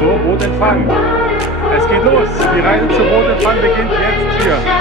zur Bootempfang. Es geht los. Die Reise zum Bootempfang beginnt jetzt hier.